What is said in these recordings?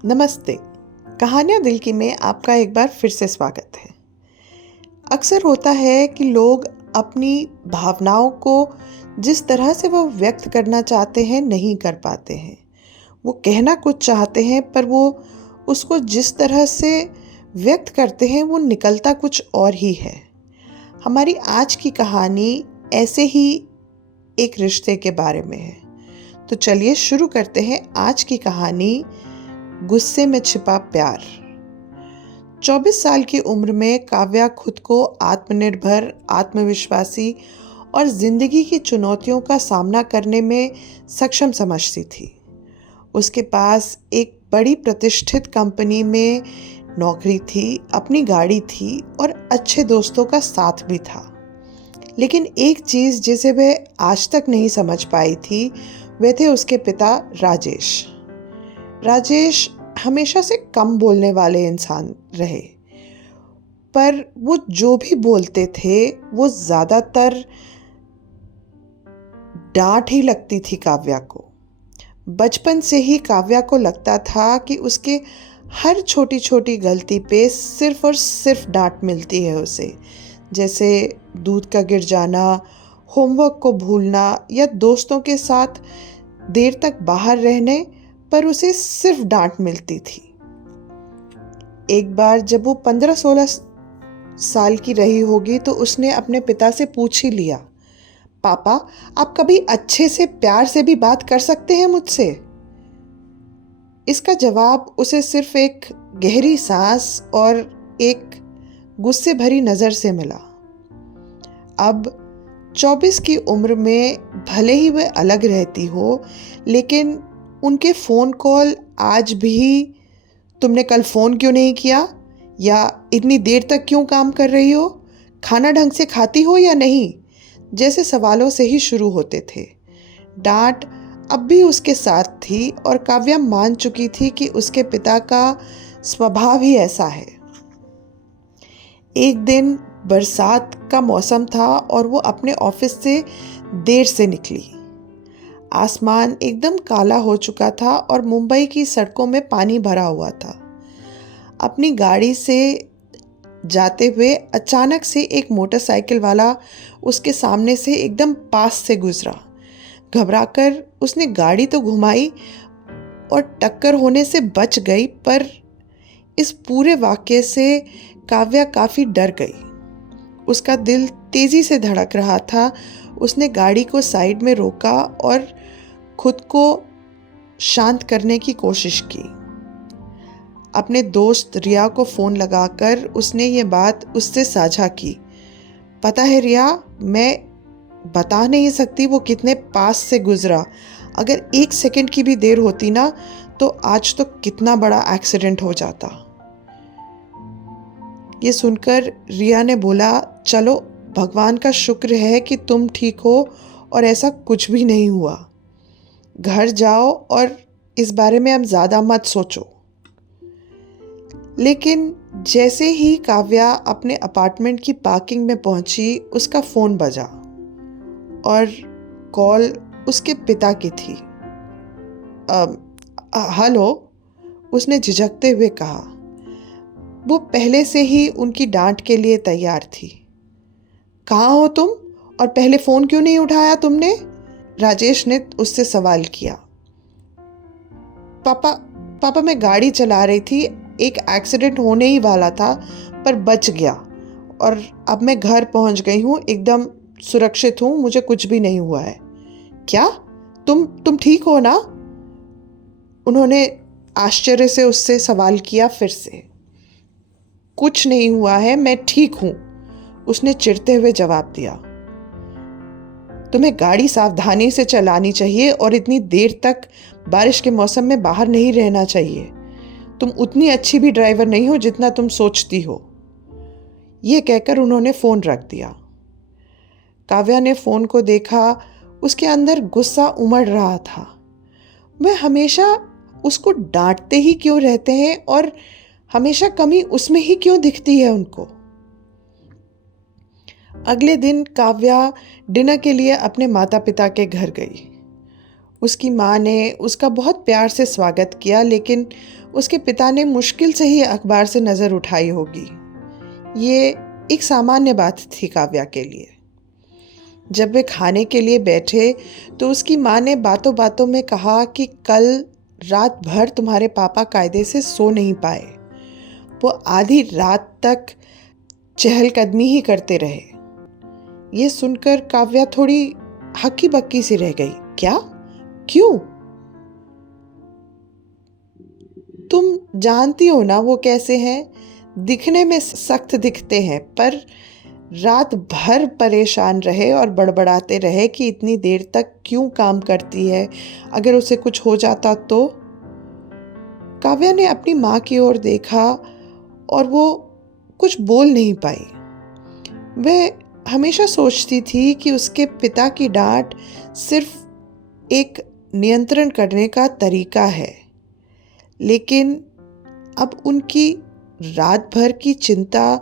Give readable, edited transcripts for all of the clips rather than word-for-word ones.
नमस्ते। कहानियाँ दिल की में आपका एक बार फिर से स्वागत है। अक्सर होता है कि लोग अपनी भावनाओं को जिस तरह से वो व्यक्त करना चाहते हैं नहीं कर पाते हैं। वो कहना कुछ चाहते हैं पर वो उसको जिस तरह से व्यक्त करते हैं वो निकलता कुछ और ही है। हमारी आज की कहानी ऐसे ही एक रिश्ते के बारे में है। तो चलिए शुरू करते हैं आज की कहानी, गुस्से में छिपा प्यार। 24 साल की उम्र में काव्या खुद को आत्मनिर्भर, आत्मविश्वासी और जिंदगी की चुनौतियों का सामना करने में सक्षम समझती थी। उसके पास एक बड़ी प्रतिष्ठित कंपनी में नौकरी थी, अपनी गाड़ी थी और अच्छे दोस्तों का साथ भी था। लेकिन एक चीज़ जिसे वह आज तक नहीं समझ पाई थी, वे थे उसके पिता राजेश। राजेश हमेशा से कम बोलने वाले इंसान रहे, पर वो जो भी बोलते थे वो ज़्यादातर डांट ही लगती थी काव्या को। बचपन से ही काव्या को लगता था कि उसके हर छोटी छोटी गलती पे सिर्फ और सिर्फ डांट मिलती है उसे, जैसे दूध का गिर जाना, होमवर्क को भूलना या दोस्तों के साथ देर तक बाहर रहने पर उसे सिर्फ डांट मिलती थी। एक बार जब वो 15-16 साल की रही होगी तो उसने अपने पिता से पूछ ही लिया, पापा आप कभी अच्छे से प्यार से भी बात कर सकते हैं मुझसे? इसका जवाब उसे सिर्फ एक गहरी सांस और एक गुस्से भरी नज़र से मिला। अब 24 की उम्र में भले ही वह अलग रहती हो, लेकिन उनके फ़ोन कॉल आज भी, तुमने कल फ़ोन क्यों नहीं किया, या इतनी देर तक क्यों काम कर रही हो, खाना ढंग से खाती हो या नहीं, जैसे सवालों से ही शुरू होते थे। डांट अब भी उसके साथ थी और काव्या मान चुकी थी कि उसके पिता का स्वभाव ही ऐसा है। एक दिन बरसात का मौसम था और वो अपने ऑफिस से देर से निकली। आसमान एकदम काला हो चुका था और मुंबई की सड़कों में पानी भरा हुआ था। अपनी गाड़ी से जाते हुए अचानक से एक मोटरसाइकिल वाला उसके सामने से एकदम पास से गुजरा। घबराकर उसने गाड़ी तो घुमाई और टक्कर होने से बच गई, पर इस पूरे वाक़ये से काव्या काफ़ी डर गई। उसका दिल तेज़ी से धड़क रहा था। उसने गाड़ी को साइड में रोका और खुद को शांत करने की कोशिश की। अपने दोस्त रिया को फ़ोन लगाकर उसने ये बात उससे साझा की। पता है रिया, मैं बता नहीं सकती वो कितने पास से गुजरा। अगर 1 सेकंड की भी देर होती ना तो आज तो कितना बड़ा एक्सीडेंट हो जाता। ये सुनकर रिया ने बोला, चलो भगवान का शुक्र है कि तुम ठीक हो और ऐसा कुछ भी नहीं हुआ। घर जाओ और इस बारे में अब ज़्यादा मत सोचो। लेकिन जैसे ही काव्या अपने अपार्टमेंट की पार्किंग में पहुंची, उसका फ़ोन बजा और कॉल उसके पिता की थी। हेलो, उसने झिझकते हुए कहा। वो पहले से ही उनकी डांट के लिए तैयार थी। कहाँ हो तुम और पहले फ़ोन क्यों नहीं उठाया तुमने? राजेश ने उससे सवाल किया। पापा मैं गाड़ी चला रही थी, एक एक्सीडेंट होने ही वाला था पर बच गया और अब मैं घर पहुंच गई हूँ, एकदम सुरक्षित हूँ, मुझे कुछ भी नहीं हुआ है। क्या तुम ठीक हो ना? उन्होंने आश्चर्य से उससे सवाल किया फिर से। कुछ नहीं हुआ है, मैं ठीक हूँ, उसने चिढ़ते हुए जवाब दिया। तुम्हें गाड़ी सावधानी से चलानी चाहिए और इतनी देर तक बारिश के मौसम में बाहर नहीं रहना चाहिए। तुम उतनी अच्छी भी ड्राइवर नहीं हो जितना तुम सोचती हो। ये कहकर उन्होंने फ़ोन रख दिया। काव्या ने फ़ोन को देखा। उसके अंदर गुस्सा उमड़ रहा था। वह हमेशा उसको डांटते ही क्यों रहते हैं और हमेशा कमी उसमें ही क्यों दिखती है उनको। अगले दिन काव्या डिनर के लिए अपने माता पिता के घर गई। उसकी माँ ने उसका बहुत प्यार से स्वागत किया, लेकिन उसके पिता ने मुश्किल से ही अखबार से नज़र उठाई होगी। ये एक सामान्य बात थी काव्या के लिए। जब वे खाने के लिए बैठे तो उसकी माँ ने बातों बातों में कहा कि कल रात भर तुम्हारे पापा कायदे से सो नहीं पाए। वो आधी रात तक चहलकदमी ही करते रहे। ये सुनकर काव्या थोड़ी हक्की बक्की सी रह गई। क्या? क्यों? तुम जानती हो ना वो कैसे हैं। दिखने में सख्त दिखते हैं, पर रात भर परेशान रहे और बड़बड़ाते रहे कि इतनी देर तक क्यों काम करती है, अगर उसे कुछ हो जाता तो। काव्या ने अपनी माँ की ओर देखा और वो कुछ बोल नहीं पाई। वह हमेशा सोचती थी कि उसके पिता की डांट सिर्फ एक नियंत्रण करने का तरीका है, लेकिन अब उनकी रात भर की चिंता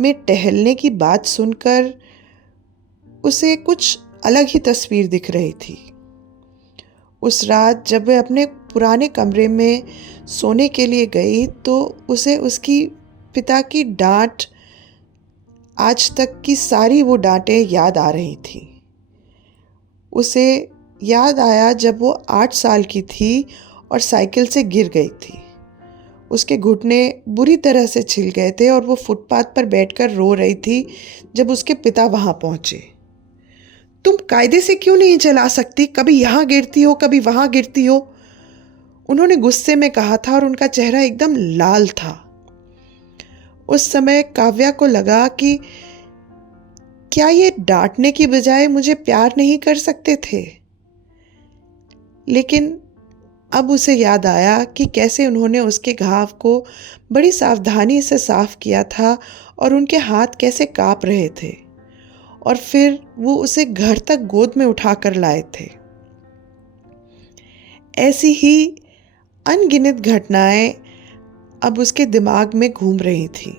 में टहलने की बात सुनकर उसे कुछ अलग ही तस्वीर दिख रही थी। उस रात जब वह अपने पुराने कमरे में सोने के लिए गई तो उसे उसकी पिता की डांट, आज तक की सारी वो डांटें याद आ रही थी। उसे याद आया जब वो 8 साल की थी और साइकिल से गिर गई थी। उसके घुटने बुरी तरह से छिल गए थे और वो फुटपाथ पर बैठकर रो रही थी जब उसके पिता वहां पहुंचे। तुम कायदे से क्यों नहीं चला सकती? कभी यहाँ गिरती हो, कभी वहां गिरती हो, उन्होंने गुस्से में कहा था और उनका चेहरा एकदम लाल था। उस समय काव्या को लगा कि क्या ये डांटने की बजाय मुझे प्यार नहीं कर सकते थे? लेकिन अब उसे याद आया कि कैसे उन्होंने उसके घाव को बड़ी सावधानी से साफ किया था और उनके हाथ कैसे कांप रहे थे, और फिर वो उसे घर तक गोद में उठाकर लाए थे। ऐसी ही अनगिनत घटनाएं अब उसके दिमाग में घूम रही थी।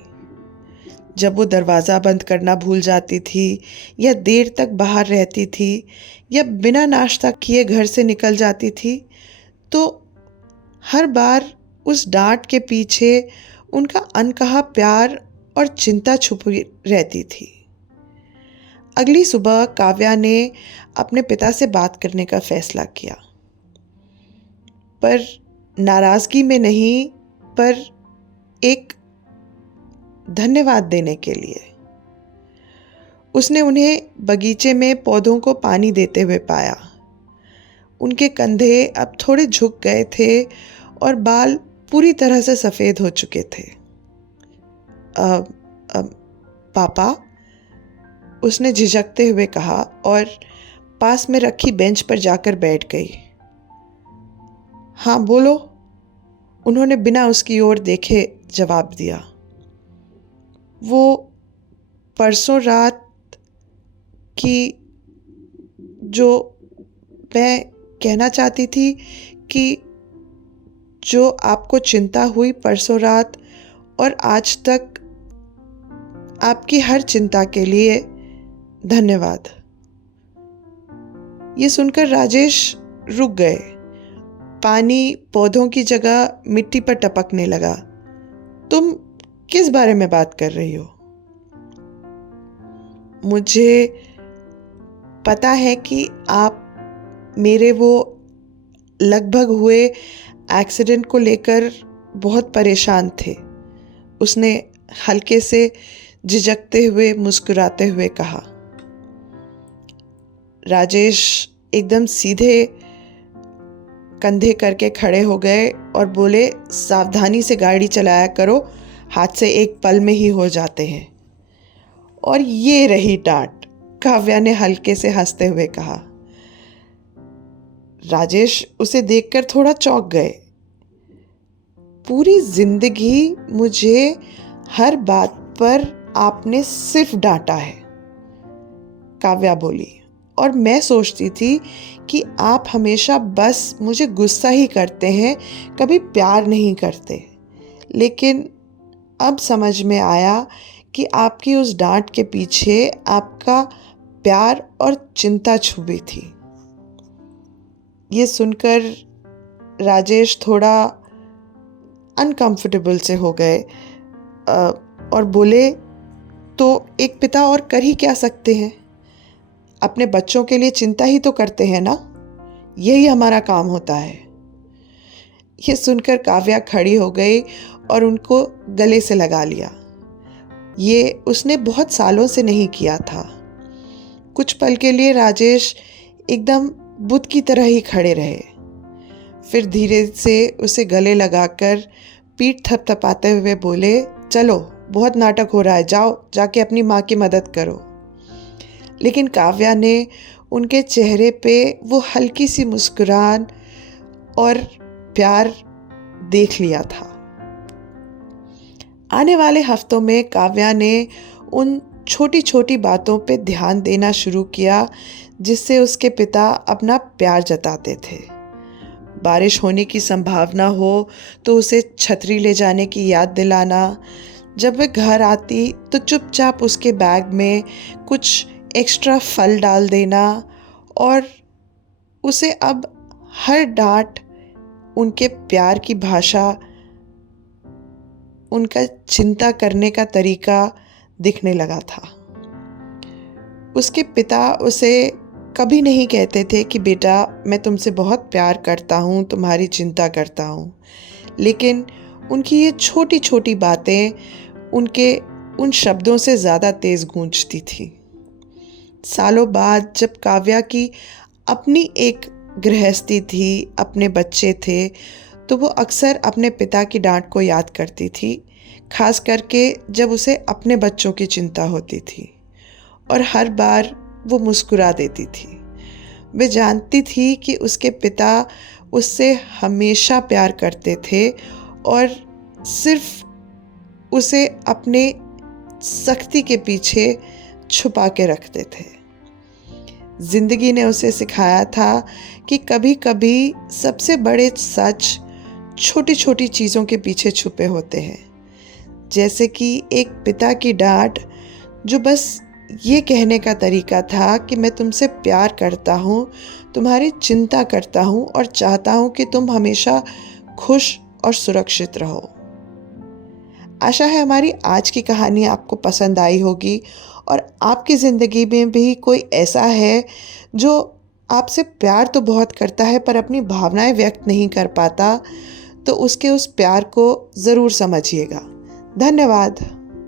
जब वो दरवाज़ा बंद करना भूल जाती थी, या देर तक बाहर रहती थी, या बिना नाश्ता किए घर से निकल जाती थी, तो हर बार उस डांट के पीछे उनका अनकहा प्यार और चिंता छुपी रहती थी। अगली सुबह काव्या ने अपने पिता से बात करने का फैसला किया, पर नाराज़गी में नहीं, पर एक धन्यवाद देने के लिए। उसने उन्हें बगीचे में पौधों को पानी देते हुए पाया। उनके कंधे अब थोड़े झुक गए थे और बाल पूरी तरह से सफ़ेद हो चुके थे। पापा, उसने झिझकते हुए कहा और पास में रखी बेंच पर जाकर बैठ गई। हाँ बोलो, उन्होंने बिना उसकी ओर देखे जवाब दिया। वो परसों रात की जो मैं कहना चाहती थी कि जो आपको चिंता हुई परसों रात और आज तक, आपकी हर चिंता के लिए धन्यवाद। ये सुनकर राजेश रुक गए। पानी पौधों की जगह मिट्टी पर टपकने लगा। तुम किस बारे में बात कर रही हो? मुझे पता है कि आप मेरे वो लगभग हुए एक्सीडेंट को लेकर बहुत परेशान थे, उसने हल्के से झिझकते हुए मुस्कुराते हुए कहा। राजेश एकदम सीधे कंधे करके खड़े हो गए और बोले, सावधानी से गाड़ी चलाया करो, हादसे एक पल में ही हो जाते हैं। और ये रही डांट, काव्या ने हल्के से हंसते हुए कहा। राजेश उसे देखकर थोड़ा चौंक गए। पूरी जिंदगी मुझे हर बात पर आपने सिर्फ डांटा है, काव्या बोली, और मैं सोचती थी कि आप हमेशा बस मुझे गुस्सा ही करते हैं, कभी प्यार नहीं करते। लेकिन अब समझ में आया कि आपकी उस डांट के पीछे आपका प्यार और चिंता छुपी थी। ये सुनकर राजेश थोड़ा अनकंफर्टेबल से हो गए और बोले, तो एक पिता और कर ही क्या सकते हैं? अपने बच्चों के लिए चिंता ही तो करते हैं ना, यही हमारा काम होता है। ये सुनकर काव्या खड़ी हो गई और उनको गले से लगा लिया। ये उसने बहुत सालों से नहीं किया था। कुछ पल के लिए राजेश एकदम बुत की तरह ही खड़े रहे, फिर धीरे से उसे गले लगाकर पीठ थपथपाते हुए बोले, चलो बहुत नाटक हो रहा है, जाओ जाके अपनी माँ की मदद करो। लेकिन काव्या ने उनके चेहरे पे वो हल्की सी मुस्कुराहट और प्यार देख लिया था। आने वाले हफ्तों में काव्या ने उन छोटी छोटी बातों पे ध्यान देना शुरू किया जिससे उसके पिता अपना प्यार जताते थे। बारिश होने की संभावना हो तो उसे छतरी ले जाने की याद दिलाना, जब वह घर आती तो चुपचाप उसके बैग में कुछ एक्स्ट्रा फल डाल देना और उसे अब हर डांट उनके प्यार की भाषा, उनका चिंता करने का तरीका दिखने लगा था। उसके पिता उसे कभी नहीं कहते थे कि बेटा मैं तुमसे बहुत प्यार करता हूँ, तुम्हारी चिंता करता हूँ, लेकिन उनकी ये छोटी छोटी बातें उनके उन शब्दों से ज़्यादा तेज़ गूंजती थी। सालों बाद जब काव्या की अपनी एक गृहस्थी थी, अपने बच्चे थे, तो वो अक्सर अपने पिता की डांट को याद करती थी, खास करके जब उसे अपने बच्चों की चिंता होती थी, और हर बार वो मुस्कुरा देती थी। वे जानती थी कि उसके पिता उससे हमेशा प्यार करते थे और सिर्फ उसे अपने सख्ती के पीछे छुपा के रखते थे। जिंदगी ने उसे सिखाया था कि कभी कभी सबसे बड़े सच छोटी छोटी चीज़ों के पीछे छुपे होते हैं, जैसे कि एक पिता की डांट जो बस ये कहने का तरीका था कि मैं तुमसे प्यार करता हूँ, तुम्हारी चिंता करता हूँ और चाहता हूँ कि तुम हमेशा खुश और सुरक्षित रहो। आशा है हमारी आज की कहानी आपको पसंद आई होगी और आपकी ज़िंदगी में भी कोई ऐसा है जो आपसे प्यार तो बहुत करता है पर अपनी भावनाएं व्यक्त नहीं कर पाता, तो उसके उस प्यार को ज़रूर समझिएगा। धन्यवाद।